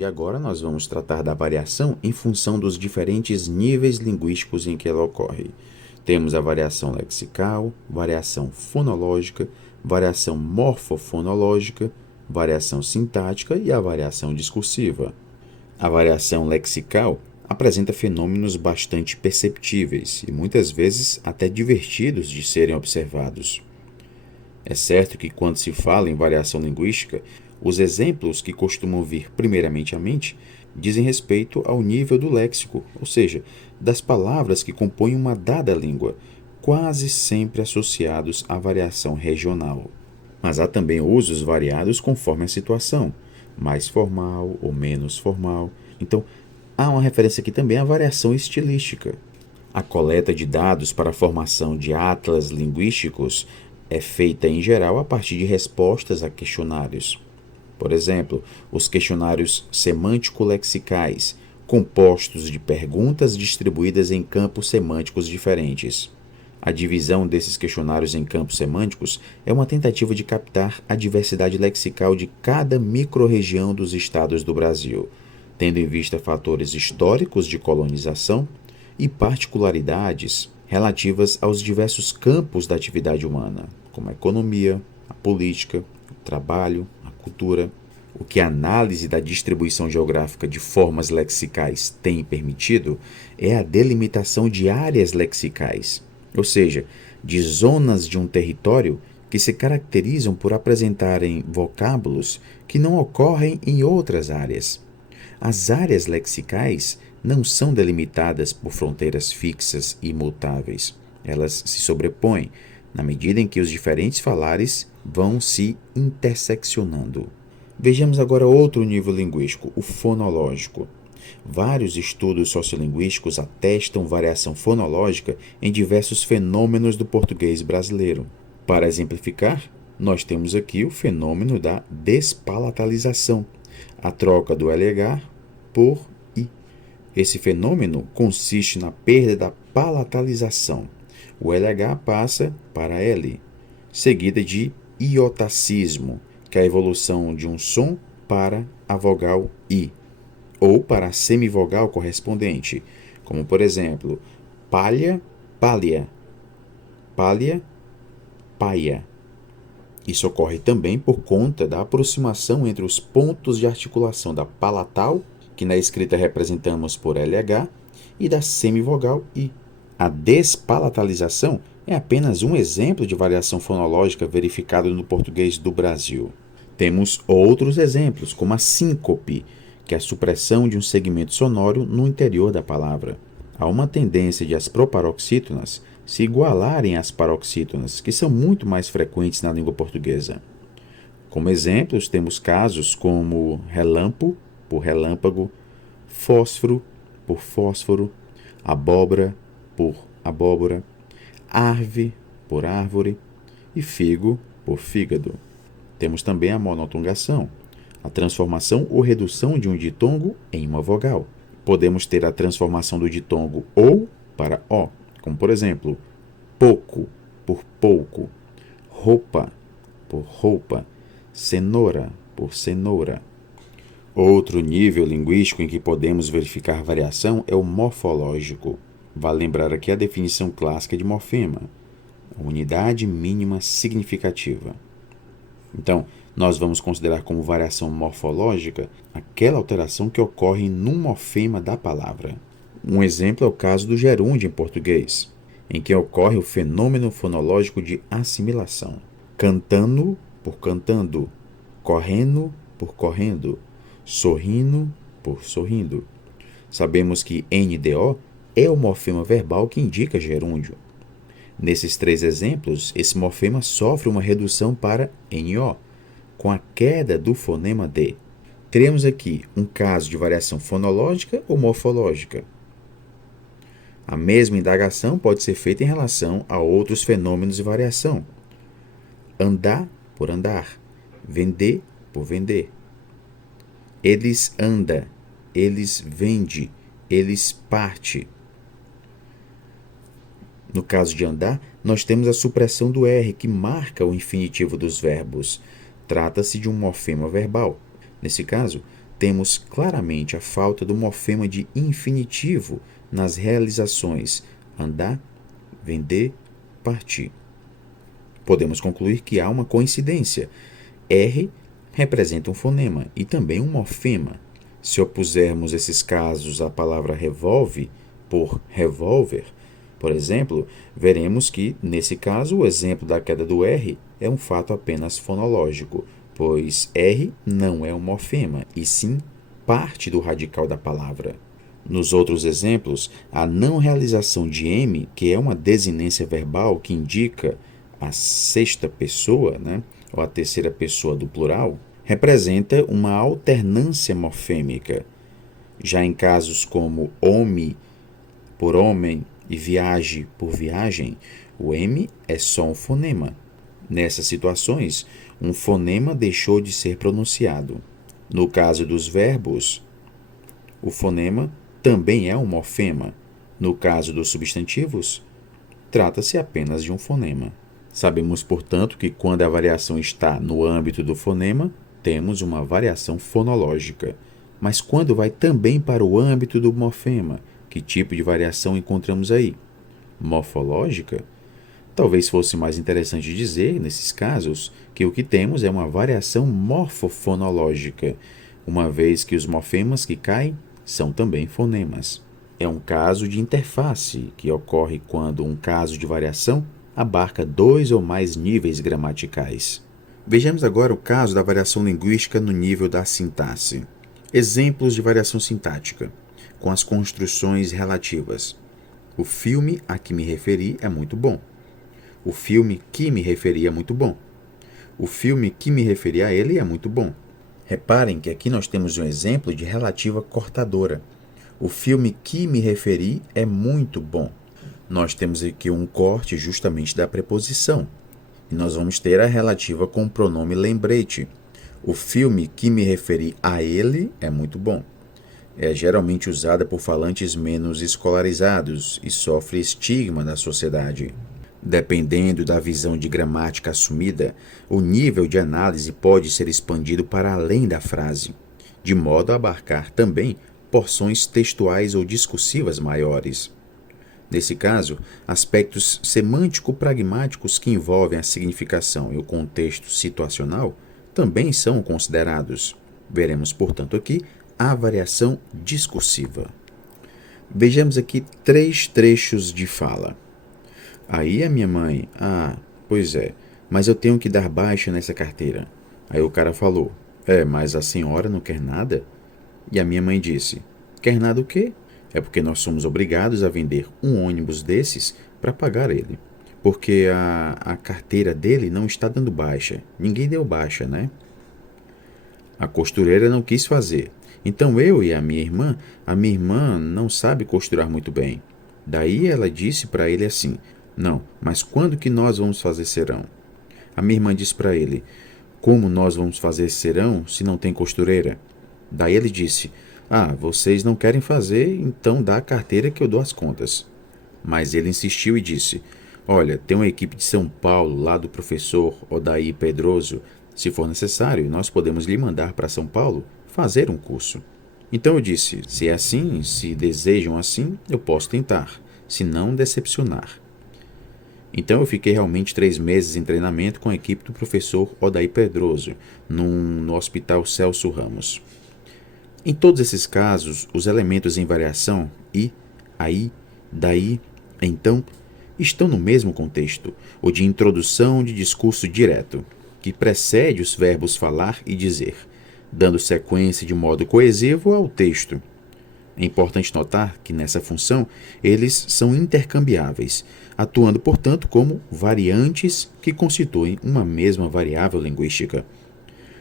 E agora nós vamos tratar da variação em função dos diferentes níveis linguísticos em que ela ocorre. Temos a variação lexical, variação fonológica, variação morfofonológica, variação sintática e a variação discursiva. A variação lexical apresenta fenômenos bastante perceptíveis e muitas vezes até divertidos de serem observados. É certo que quando se fala em variação linguística, os exemplos que costumam vir primeiramente à mente dizem respeito ao nível do léxico, ou seja, das palavras que compõem uma dada língua, quase sempre associados à variação regional. Mas há também usos variados conforme a situação, mais formal ou menos formal. Então, há uma referência aqui também à variação estilística. A coleta de dados para a formação de atlas linguísticos é feita em geral a partir de respostas a questionários. Por exemplo, os questionários semântico-lexicais, compostos de perguntas distribuídas em campos semânticos diferentes. A divisão desses questionários em campos semânticos é uma tentativa de captar a diversidade lexical de cada microrregião dos estados do Brasil, tendo em vista fatores históricos de colonização e particularidades relativas aos diversos campos da atividade humana, como a economia, a política, o trabalho, a cultura. O que a análise da distribuição geográfica de formas lexicais tem permitido é a delimitação de áreas lexicais, ou seja, de zonas de um território que se caracterizam por apresentarem vocábulos que não ocorrem em outras áreas. As áreas lexicais não são delimitadas por fronteiras fixas e imutáveis. Elas se sobrepõem na medida em que os diferentes falares vão se interseccionando. Vejamos agora outro nível linguístico, o fonológico. Vários estudos sociolinguísticos atestam variação fonológica em diversos fenômenos do português brasileiro. Para exemplificar, nós temos aqui o fenômeno da despalatalização, a troca do LH por I. Esse fenômeno consiste na perda da palatalização. O LH passa para L, seguida de iotacismo, que é a evolução de um som para a vogal I, ou para a semivogal correspondente, como por exemplo, palha, pália, pália, paia. Isso ocorre também por conta da aproximação entre os pontos de articulação da palatal, que na escrita representamos por LH, e da semivogal I. A despalatalização é apenas um exemplo de variação fonológica verificado no português do Brasil. Temos outros exemplos, como a síncope, que é a supressão de um segmento sonoro no interior da palavra. Há uma tendência de as proparoxítonas se igualarem às paroxítonas, que são muito mais frequentes na língua portuguesa. Como exemplos, temos casos como relâmpago, por relâmpago, fósforo, por fósforo, abóbora, por abóbora, árve, por árvore e figo, por fígado. Temos também a monotongação, a transformação ou redução de um ditongo em uma vogal. Podemos ter a transformação do ditongo ou para o, como por exemplo, pouco, por pouco, roupa, por roupa, cenoura, por cenoura. Outro nível linguístico em que podemos verificar variação é o morfológico. Vale lembrar aqui a definição clássica de morfema, a unidade mínima significativa. Então, nós vamos considerar como variação morfológica aquela alteração que ocorre num morfema da palavra. Um exemplo é o caso do gerúndio em português, em que ocorre o fenômeno fonológico de assimilação. Cantando por cantando, correndo por correndo, sorrindo por sorrindo. Sabemos que NDO é o morfema verbal que indica gerúndio. Nesses três exemplos, esse morfema sofre uma redução para NO, com a queda do fonema D. Teremos aqui um caso de variação fonológica ou morfológica. A mesma indagação pode ser feita em relação a outros fenômenos de variação. Andar por andar, vender por vender. Eles anda, eles vende, eles parte. No caso de andar, nós temos a supressão do R, que marca o infinitivo dos verbos. Trata-se de um morfema verbal. Nesse caso, temos claramente a falta do morfema de infinitivo nas realizações andar, vender, partir. Podemos concluir que há uma coincidência. R representa um fonema e também um morfema. Se opusermos esses casos à palavra revolve por revólver, por exemplo, veremos que, nesse caso, o exemplo da queda do R é um fato apenas fonológico, pois R não é um morfema, e sim parte do radical da palavra. Nos outros exemplos, a não realização de M, que é uma desinência verbal que indica a sexta pessoa, ou a terceira pessoa do plural, representa uma alternância morfêmica. Já em casos como home por homem e viage por viagem, o M é só um fonema. Nessas situações, um fonema deixou de ser pronunciado. No caso dos verbos, o fonema também é um morfema. No caso dos substantivos, trata-se apenas de um fonema. Sabemos, portanto, que quando a variação está no âmbito do fonema, temos uma variação fonológica. Mas quando vai também para o âmbito do morfema, que tipo de variação encontramos aí? Morfológica? Talvez fosse mais interessante dizer, nesses casos, que o que temos é uma variação morfofonológica, uma vez que os morfemas que caem são também fonemas. É um caso de interface, que ocorre quando um caso de variação abarca 2 ou mais níveis gramaticais. Vejamos agora o caso da variação linguística no nível da sintaxe. Exemplos de variação sintática, com as construções relativas. O filme a que me referi é muito bom. O filme que me referi é muito bom. O filme que me referi a ele é muito bom. Reparem que aqui nós temos um exemplo de relativa cortadora. O filme que me referi é muito bom. Nós temos aqui um corte justamente da preposição. E nós vamos ter a relativa com o pronome lembrete. O filme que me referi a ele é muito bom. É geralmente usada por falantes menos escolarizados e sofre estigma na sociedade. Dependendo da visão de gramática assumida, o nível de análise pode ser expandido para além da frase, de modo a abarcar também porções textuais ou discursivas maiores. Nesse caso, aspectos semântico-pragmáticos que envolvem a significação e o contexto situacional também são considerados. Veremos, portanto, aqui a variação discursiva. Vejamos aqui 3 trechos de fala. Aí a minha mãe, pois é, mas eu tenho que dar baixa nessa carteira. Aí o cara falou, mas a senhora não quer nada? E a minha mãe disse, quer nada o quê? É porque nós somos obrigados a vender um ônibus desses para pagar ele. Porque a carteira dele não está dando baixa. Ninguém deu baixa, né? A costureira não quis fazer. Então eu e a minha irmã não sabe costurar muito bem. Daí ela disse para ele assim, não, mas quando que nós vamos fazer serão? A minha irmã disse para ele, como nós vamos fazer serão se não tem costureira? Daí ele disse, vocês não querem fazer, então dá a carteira que eu dou as contas. Mas ele insistiu e disse, olha, tem uma equipe de São Paulo, lá do professor Odair Pedroso. Se for necessário, nós podemos lhe mandar para São Paulo fazer um curso. Então eu disse, se é assim, se desejam assim, eu posso tentar, se não decepcionar. Então eu fiquei realmente 3 meses em treinamento com a equipe do professor Odair Pedroso, no Hospital Celso Ramos. Em todos esses casos, os elementos em variação e, aí, daí, então, estão no mesmo contexto, o de introdução de discurso direto, que precede os verbos falar e dizer, dando sequência de modo coesivo ao texto. É importante notar que, nessa função, eles são intercambiáveis, atuando, portanto, como variantes que constituem uma mesma variável linguística.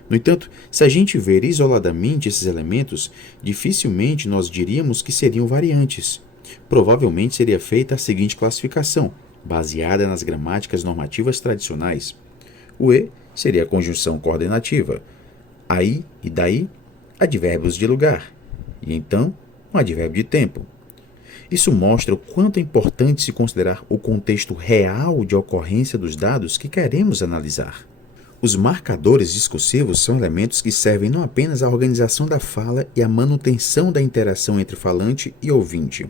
No entanto, se a gente ver isoladamente esses elementos, dificilmente nós diríamos que seriam variantes. Provavelmente seria feita a seguinte classificação, baseada nas gramáticas normativas tradicionais. O E seria a conjunção coordenativa. Aí e daí, advérbios de lugar. E então, um advérbio de tempo. Isso mostra o quanto é importante se considerar o contexto real de ocorrência dos dados que queremos analisar. Os marcadores discursivos são elementos que servem não apenas à organização da fala e à manutenção da interação entre falante e ouvinte,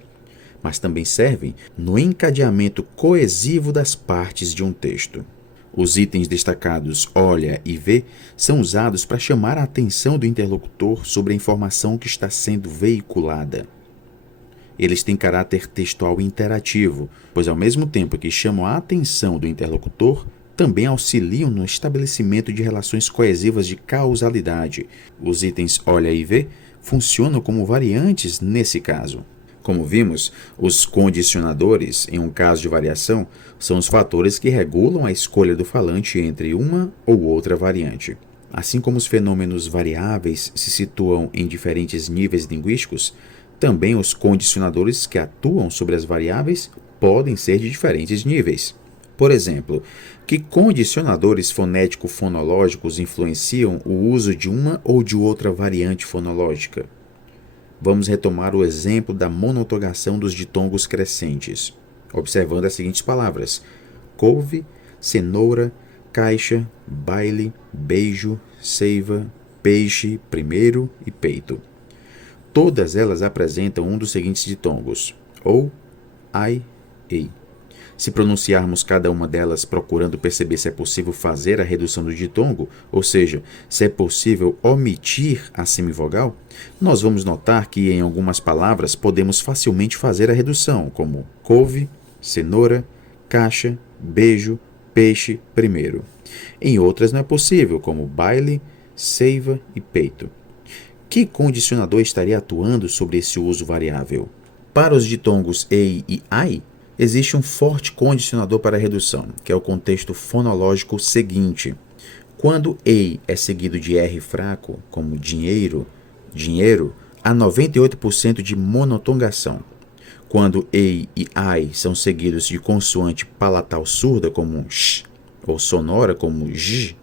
mas também servem no encadeamento coesivo das partes de um texto. Os itens destacados olha e vê são usados para chamar a atenção do interlocutor sobre a informação que está sendo veiculada. Eles têm caráter textual interativo, pois ao mesmo tempo que chamam a atenção do interlocutor, também auxiliam no estabelecimento de relações coesivas de causalidade. Os itens olha e vê funcionam como variantes nesse caso. Como vimos, os condicionadores, em um caso de variação, são os fatores que regulam a escolha do falante entre uma ou outra variante. Assim como os fenômenos variáveis se situam em diferentes níveis linguísticos, também os condicionadores que atuam sobre as variáveis podem ser de diferentes níveis. Por exemplo, que condicionadores fonético-fonológicos influenciam o uso de uma ou de outra variante fonológica? Vamos retomar o exemplo da monotogação dos ditongos crescentes, observando as seguintes palavras: couve, cenoura, caixa, baile, beijo, seiva, peixe, primeiro e peito. Todas elas apresentam um dos seguintes ditongos, ou, ai, ei. Se pronunciarmos cada uma delas procurando perceber se é possível fazer a redução do ditongo, ou seja, se é possível omitir a semivogal, nós vamos notar que em algumas palavras podemos facilmente fazer a redução, como couve, cenoura, caixa, beijo, peixe, primeiro. Em outras não é possível, como baile, seiva e peito. Que condicionador estaria atuando sobre esse uso variável? Para os ditongos ei e ai, existe um forte condicionador para a redução, que é o contexto fonológico seguinte. Quando ei é seguido de R fraco, como dinheiro, dinheiro, há 98% de monotongação. Quando ei e ai são seguidos de consoante palatal surda, como sh, ou sonora, como j,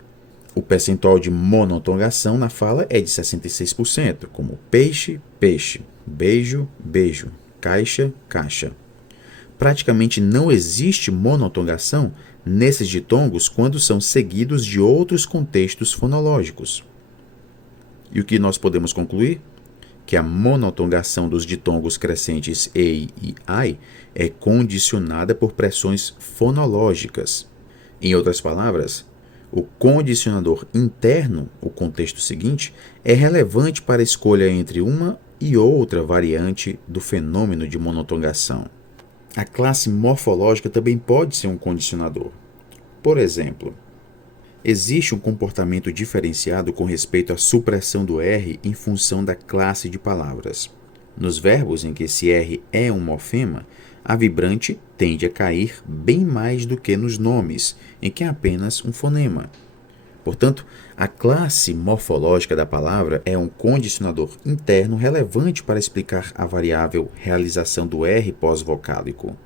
o percentual de monotongação na fala é de 66%, como peixe, peixe, beijo, beijo, caixa, caixa. Praticamente não existe monotongação nesses ditongos quando são seguidos de outros contextos fonológicos. E o que nós podemos concluir? Que a monotongação dos ditongos crescentes ei e ai é condicionada por pressões fonológicas. Em outras palavras, o condicionador interno, o contexto seguinte, é relevante para a escolha entre uma e outra variante do fenômeno de monotongação. A classe morfológica também pode ser um condicionador. Por exemplo, existe um comportamento diferenciado com respeito à supressão do R em função da classe de palavras. Nos verbos em que esse R é um morfema, a vibrante tende a cair bem mais do que nos nomes, em que é apenas um fonema. Portanto, a classe morfológica da palavra é um condicionador interno relevante para explicar a variável realização do R pós-vocálico.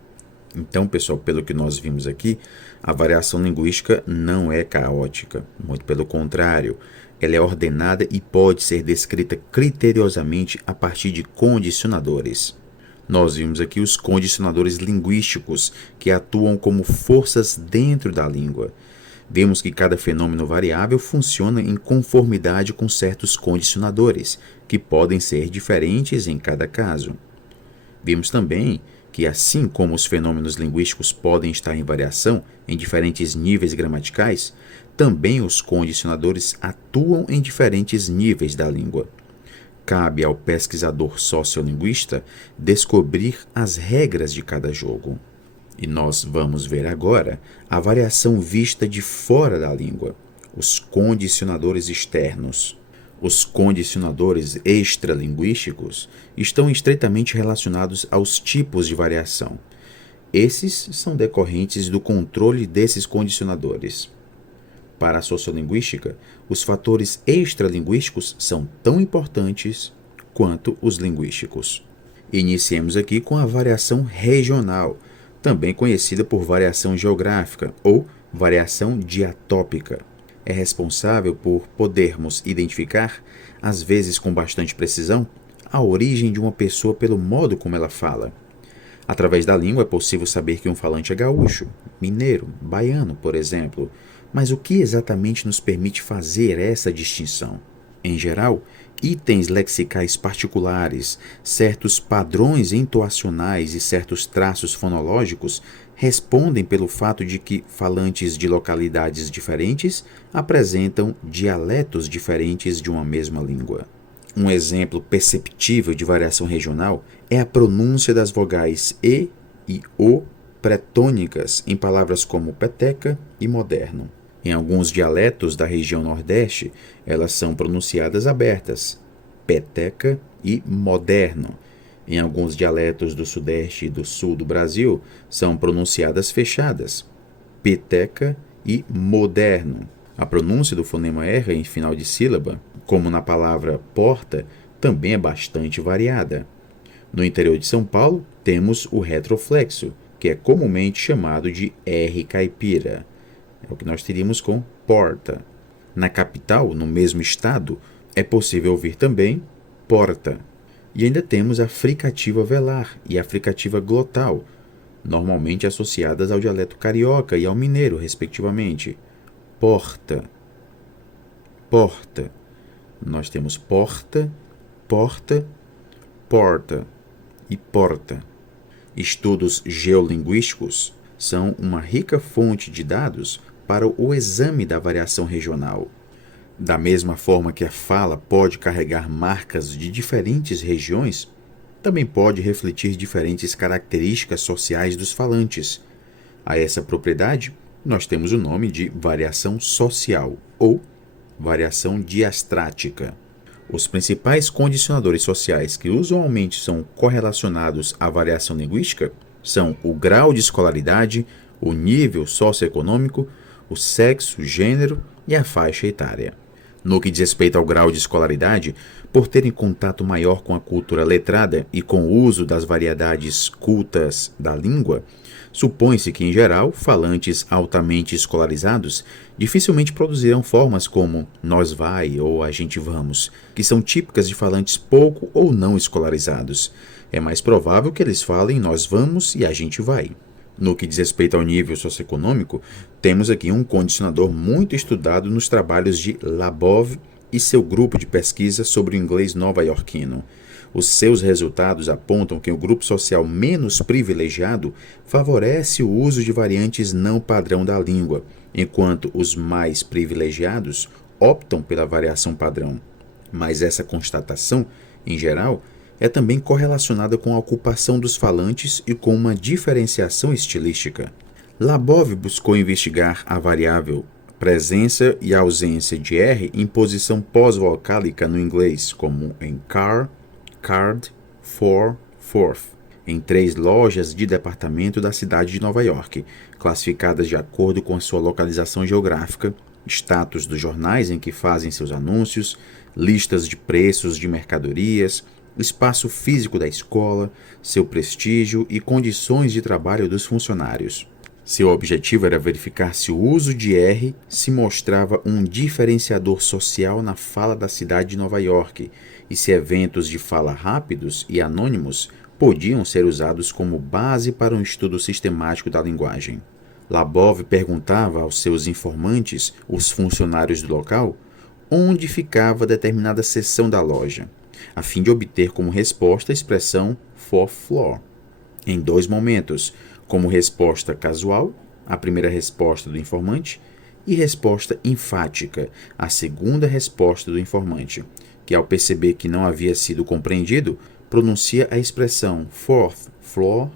Então, pessoal, pelo que nós vimos aqui, a variação linguística não é caótica, muito pelo contrário, ela é ordenada e pode ser descrita criteriosamente a partir de condicionadores. Nós vimos aqui os condicionadores linguísticos, que atuam como forças dentro da língua. Vemos que cada fenômeno variável funciona em conformidade com certos condicionadores, que podem ser diferentes em cada caso. Vimos também que, assim como os fenômenos linguísticos podem estar em variação em diferentes níveis gramaticais, também os condicionadores atuam em diferentes níveis da língua. Cabe ao pesquisador sociolinguista descobrir as regras de cada jogo. E nós vamos ver agora a variação vista de fora da língua, os condicionadores externos. Os condicionadores extralinguísticos estão estreitamente relacionados aos tipos de variação. Esses são decorrentes do controle desses condicionadores. Para a sociolinguística, os fatores extralinguísticos são tão importantes quanto os linguísticos. Iniciemos aqui com a variação regional, também conhecida por variação geográfica ou variação diatópica. É responsável por podermos identificar, às vezes com bastante precisão, a origem de uma pessoa pelo modo como ela fala. Através da língua é possível saber que um falante é gaúcho, mineiro, baiano, por exemplo, Mas o que exatamente nos permite fazer essa distinção? Em geral, itens lexicais particulares, certos padrões entoacionais e certos traços fonológicos respondem pelo fato de que falantes de localidades diferentes apresentam dialetos diferentes de uma mesma língua. Um exemplo perceptível de variação regional é a pronúncia das vogais e o pretônicas em palavras como peteca e moderno. Em alguns dialetos da região Nordeste, elas são pronunciadas abertas, peteca e moderno. Em alguns dialetos do Sudeste e do Sul do Brasil, são pronunciadas fechadas, peteca e moderno. A pronúncia do fonema R em final de sílaba, como na palavra porta, também é bastante variada. No interior de São Paulo, temos o retroflexo, que é comumente chamado de R caipira. É o que nós teríamos com porta. Na capital, no mesmo estado, é possível ouvir também porta. E ainda temos a fricativa velar e a fricativa glotal, normalmente associadas ao dialeto carioca e ao mineiro, respectivamente. Porta, porta. Nós temos porta, porta, porta e porta. Estudos geolinguísticos são uma rica fonte de dados para o exame da variação regional. Da mesma forma que a fala pode carregar marcas de diferentes regiões, também pode refletir diferentes características sociais dos falantes. A essa propriedade, nós temos o nome de variação social ou variação diastrática. Os principais condicionadores sociais que usualmente são correlacionados à variação linguística são o grau de escolaridade, o nível socioeconômico, o sexo, gênero e a faixa etária. No que diz respeito ao grau de escolaridade, por terem contato maior com a cultura letrada e com o uso das variedades cultas da língua, supõe-se que, em geral, falantes altamente escolarizados dificilmente produzirão formas como nós vai ou a gente vamos, que são típicas de falantes pouco ou não escolarizados. É mais provável que eles falem nós vamos e a gente vai. No que diz respeito ao nível socioeconômico, temos aqui um condicionador muito estudado nos trabalhos de Labov e seu grupo de pesquisa sobre o inglês nova-iorquino. Os seus resultados apontam que o grupo social menos privilegiado favorece o uso de variantes não padrão da língua, enquanto os mais privilegiados optam pela variação padrão. Mas essa constatação, em geral, é também correlacionada com a ocupação dos falantes e com uma diferenciação estilística. Labov buscou investigar a variável presença e ausência de R em posição pós-vocálica no inglês, como em car, card, for, forth, em 3 lojas de departamento da cidade de Nova York, classificadas de acordo com a sua localização geográfica, status dos jornais em que fazem seus anúncios, listas de preços de mercadorias, espaço físico da escola, seu prestígio e condições de trabalho dos funcionários. Seu objetivo era verificar se o uso de R se mostrava um diferenciador social na fala da cidade de Nova York e se eventos de fala rápidos e anônimos podiam ser usados como base para um estudo sistemático da linguagem. Labov perguntava aos seus informantes, os funcionários do local, onde ficava determinada seção da loja, a fim de obter como resposta a expressão fourth floor, em 2 momentos, como resposta casual, a primeira resposta do informante, e resposta enfática, a segunda resposta do informante, que ao perceber que não havia sido compreendido, pronuncia a expressão fourth floor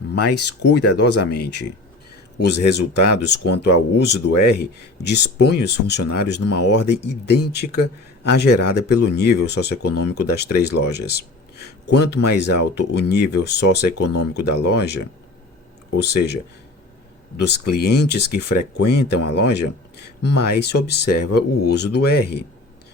mais cuidadosamente. Os resultados quanto ao uso do R dispõem os funcionários numa ordem idêntica à gerada pelo nível socioeconômico das 3 lojas. Quanto mais alto o nível socioeconômico da loja, ou seja, dos clientes que frequentam a loja, mais se observa o uso do R.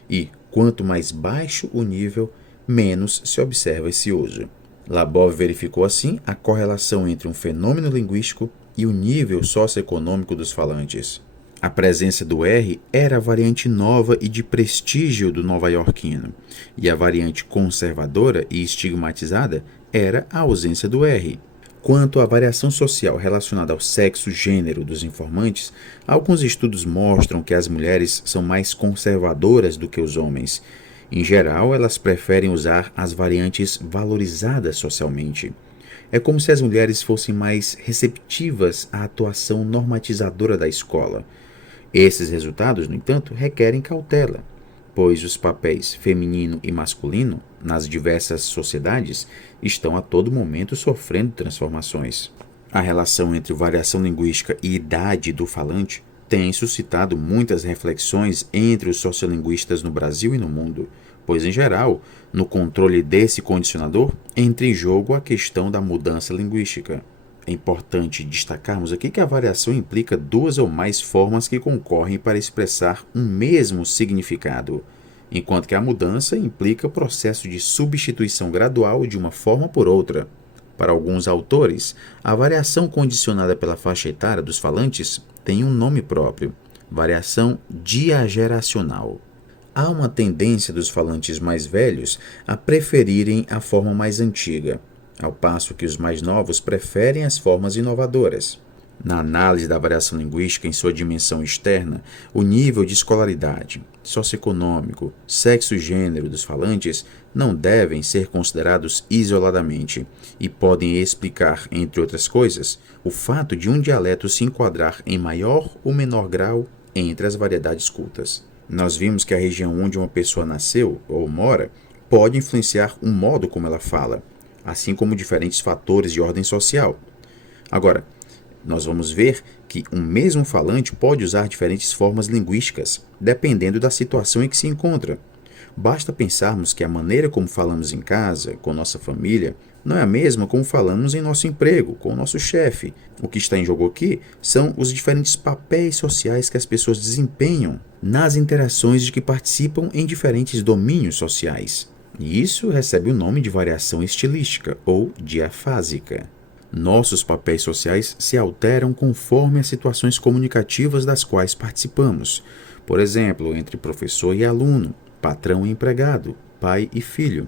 E quanto mais baixo o nível, menos se observa esse uso. Labov verificou assim a correlação entre um fenômeno linguístico e o nível socioeconômico dos falantes. A presença do R era a variante nova e de prestígio do nova-iorquino, e a variante conservadora e estigmatizada era a ausência do R. Quanto à variação social relacionada ao sexo e gênero dos informantes, alguns estudos mostram que as mulheres são mais conservadoras do que os homens. Em geral, elas preferem usar as variantes valorizadas socialmente. É como se as mulheres fossem mais receptivas à atuação normatizadora da escola. Esses resultados, no entanto, requerem cautela, pois os papéis feminino e masculino, nas diversas sociedades, estão a todo momento sofrendo transformações. A relação entre variação linguística e idade do falante tem suscitado muitas reflexões entre os sociolinguistas no Brasil e no mundo, pois, em geral, no controle desse condicionador, entra em jogo a questão da mudança linguística. É importante destacarmos aqui que a variação implica duas ou mais formas que concorrem para expressar um mesmo significado, enquanto que a mudança implica o processo de substituição gradual de uma forma por outra. Para alguns autores, a variação condicionada pela faixa etária dos falantes tem um nome próprio: variação diageracional. Há uma tendência dos falantes mais velhos a preferirem a forma mais antiga, ao passo que os mais novos preferem as formas inovadoras. Na análise da variação linguística em sua dimensão externa, o nível de escolaridade, socioeconômico, sexo e gênero dos falantes não devem ser considerados isoladamente e podem explicar, entre outras coisas, o fato de um dialeto se enquadrar em maior ou menor grau entre as variedades cultas. Nós vimos que a região onde uma pessoa nasceu ou mora pode influenciar o modo como ela fala, assim como diferentes fatores de ordem social. Agora, nós vamos ver que um mesmo falante pode usar diferentes formas linguísticas, dependendo da situação em que se encontra. Basta pensarmos que a maneira como falamos em casa, com nossa família, não é a mesma como falamos em nosso emprego, com o nosso chefe. O que está em jogo aqui são os diferentes papéis sociais que as pessoas desempenham nas interações de que participam em diferentes domínios sociais. E isso recebe o nome de variação estilística ou diafásica. Nossos papéis sociais se alteram conforme as situações comunicativas das quais participamos. Por exemplo, entre professor e aluno, patrão e empregado, pai e filho.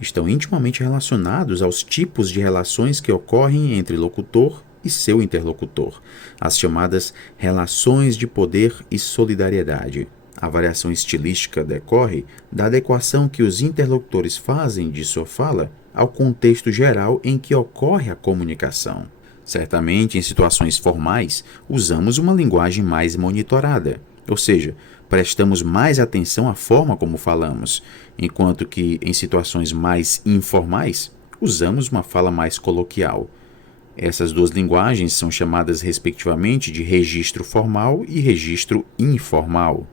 Estão intimamente relacionados aos tipos de relações que ocorrem entre locutor e seu interlocutor, as chamadas relações de poder e solidariedade. A variação estilística decorre da adequação que os interlocutores fazem de sua fala ao contexto geral em que ocorre a comunicação. Certamente, em situações formais, usamos uma linguagem mais monitorada, ou seja, prestamos mais atenção à forma como falamos, enquanto que, em situações mais informais, usamos uma fala mais coloquial. Essas duas linguagens são chamadas respectivamente de registro formal e registro informal.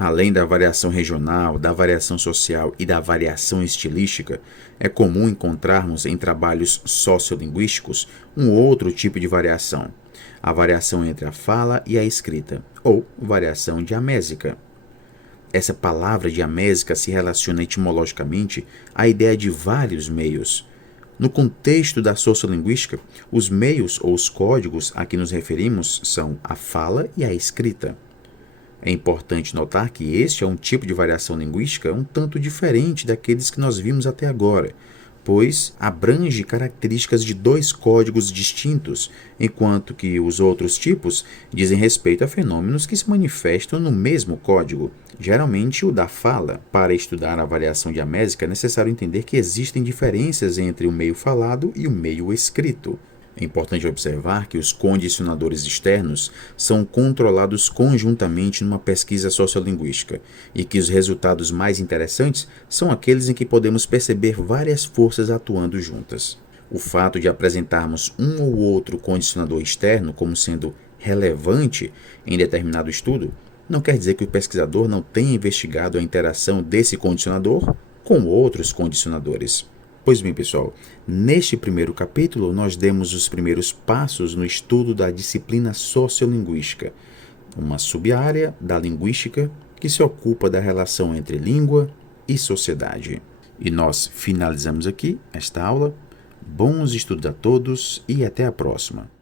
Além da variação regional, da variação social e da variação estilística, é comum encontrarmos em trabalhos sociolinguísticos um outro tipo de variação, a variação entre a fala e a escrita, ou variação diamésica. Essa palavra diamésica se relaciona etimologicamente à ideia de vários meios. No contexto da sociolinguística, os meios ou os códigos a que nos referimos são a fala e a escrita. É importante notar que este é um tipo de variação linguística um tanto diferente daqueles que nós vimos até agora, pois abrange características de dois códigos distintos, enquanto que os outros tipos dizem respeito a fenômenos que se manifestam no mesmo código, geralmente o da fala. Para estudar a variação diamésica é necessário entender que existem diferenças entre o meio falado e o meio escrito. É importante observar que os condicionadores externos são controlados conjuntamente numa pesquisa sociolinguística e que os resultados mais interessantes são aqueles em que podemos perceber várias forças atuando juntas. O fato de apresentarmos um ou outro condicionador externo como sendo relevante em determinado estudo não quer dizer que o pesquisador não tenha investigado a interação desse condicionador com outros condicionadores. Pois bem, pessoal, neste primeiro capítulo nós demos os primeiros passos no estudo da disciplina sociolinguística, uma sub-área da linguística que se ocupa da relação entre língua e sociedade. E nós finalizamos aqui esta aula. Bons estudos a todos e até a próxima.